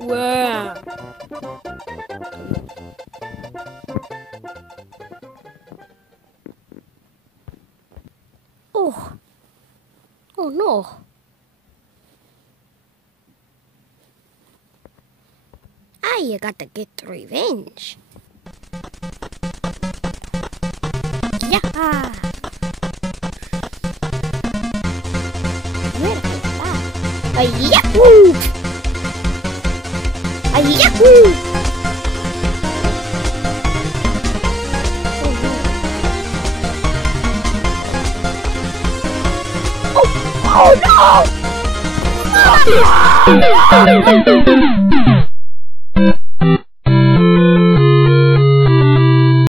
Wow. Oh. Oh no. I gotta get revenge. Yeah. Where is that? Yahoo! Yahoo! Oh no!